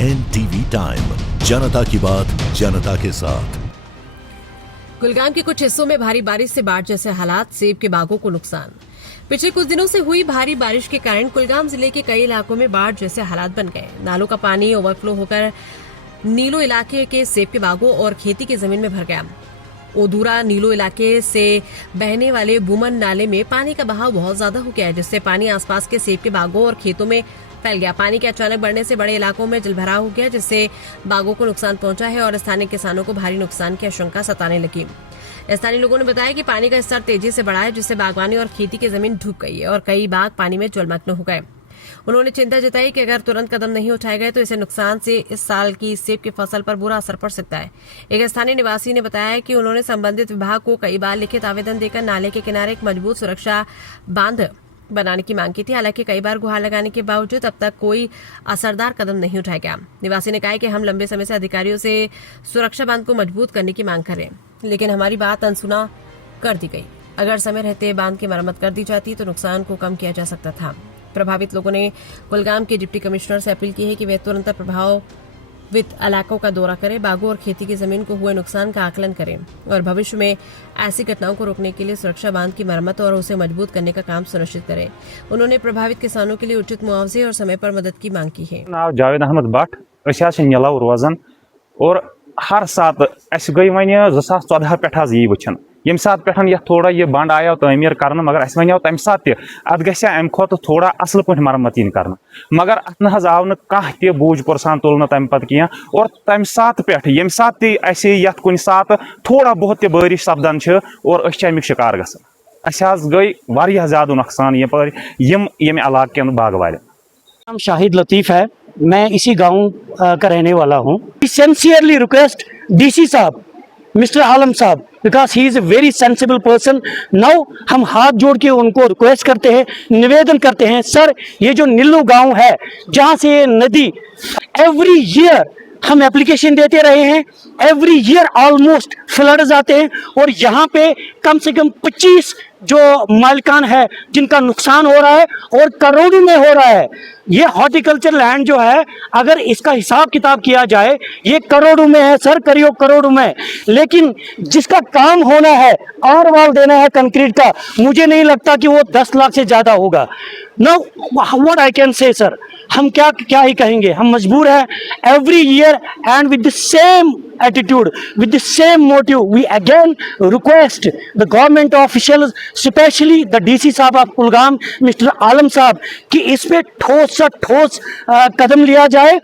NTV time, जनता की बात जनता के साथ। कुलगाम के कुछ हिस्सों में भारी बारिश से बाढ़ जैसे हालात, सेब के बागों को नुकसान। पिछले कुछ दिनों से हुई भारी बारिश के कारण कुलगाम जिले के कई इलाकों में बाढ़ जैसे हालात बन गए। नालों का पानी ओवरफ्लो होकर नीलो इलाके के सेब के बागों और खेती की जमीन में भर गया। ओदूरा नीलो इलाके से बहने वाले बुमन नाले में पानी का बहाव बहुत ज्यादा हो गया है, जिससे पानी आसपास के सेब के बागों और खेतों में फैल गया। पानी के अचानक बढ़ने से बड़े इलाकों में जलभराव हो गया, जिससे बागों को नुकसान पहुंचा है और स्थानीय किसानों को भारी नुकसान की आशंका सताने लगी। स्थानीय लोगों ने बताया कि पानी का स्तर तेजी से बढ़ा है, जिससे बागवानी और खेती की जमीन डूब गई है और कई बाग पानी में जलमग्न हो गए। उन्होंने चिंता जताई कि अगर तुरंत कदम नहीं उठाए गए तो इसे नुकसान से इस साल की सेब की फसल पर बुरा असर पड़ सकता है। एक स्थानीय निवासी ने बताया कि उन्होंने संबंधित विभाग को कई बार लिखित आवेदन देकर नाले के किनारे एक मजबूत सुरक्षा बांध बनाने की मांग की थी। हालांकि कई बार गुहार लगाने के बावजूद अब तक कोई असरदार कदम नहीं उठाया गया। निवासी ने कहा कि हम लंबे समय से अधिकारियों से सुरक्षा बांध को मजबूत करने की मांग करें, लेकिन हमारी बात अनसुना कर दी गई। अगर समय रहते बांध की मरम्मत कर दी जाती तो नुकसान को कम किया जा सकता था। प्रभावित लोगों ने कुलगाम के डिप्टी कमिश्नर से अपील की है कि वे तुरंत प्रभावित इलाकों का दौरा करें, बागों और खेती की जमीन को हुए नुकसान का आकलन करें और भविष्य में ऐसी घटनाओं को रोकने के लिए सुरक्षा बांध की मरम्मत और उसे मजबूत करने का काम सुनिश्चित करें। उन्होंने प्रभावित किसानों के लिए उचित मुआवजे और समय पर मदद की मांग की है। नाम जावेद अहमद भट्ट नीलाव रोजान और हर सात गई वन 2014 पे यी वुचन ये सात पे थोड़ा यह बंड आया तमीर कर, मगर अस वन तम सात अत गम खुद थोड़ा असल पे मरम्मत इन कर, मगर अत आव न कह बूझ पुरसान तुल तम पे कह और तम सात पे ये सात तथ कुन सात थोड़ा बहुत बारिश सपदान और अमिक शिकार गई गई ज्यादा नुकसान ये इलाक के बाग वाले। नाम शाहिद लतीफ़ है, मैं इसी गांव का रहने वाला हूं। सिंसियरली रिक्वेस्ट डीसी साहब, मिस्टर आलम साहब, because he is a very sensible person. Now हम हाथ जोड़ के उनको रिक्वेस्ट करते हैं, निवेदन करते हैं, सर ये जो नीलू गांव है जहां से ये नदी एवरी ईयर हम एप्लीकेशन देते रहे हैं, एवरी ईयर ऑलमोस्ट फ्लड्स आते हैं और यहाँ पे कम से कम 25 जो मालिकान है जिनका नुकसान हो रहा है और करोड़ों में हो रहा है। ये हॉर्टिकल्चर लैंड जो है अगर इसका हिसाब किताब किया जाए ये करोड़ों में है सर, करीब करोड़ों में, लेकिन जिसका काम होना है और वाल देना है कंक्रीट का, मुझे नहीं लगता कि वो 10 लाख से ज़्यादा होगा। Now what I can say sir, हम क्या ही कहेंगे, हम मजबूर हैं। Every year and with the same attitude, with the same motive, we again request the government officials, especially the DC साहब ऑफ कुलगाम, मिस्टर आलम साहब, कि इस पे ठोस से ठोस कदम लिया जाए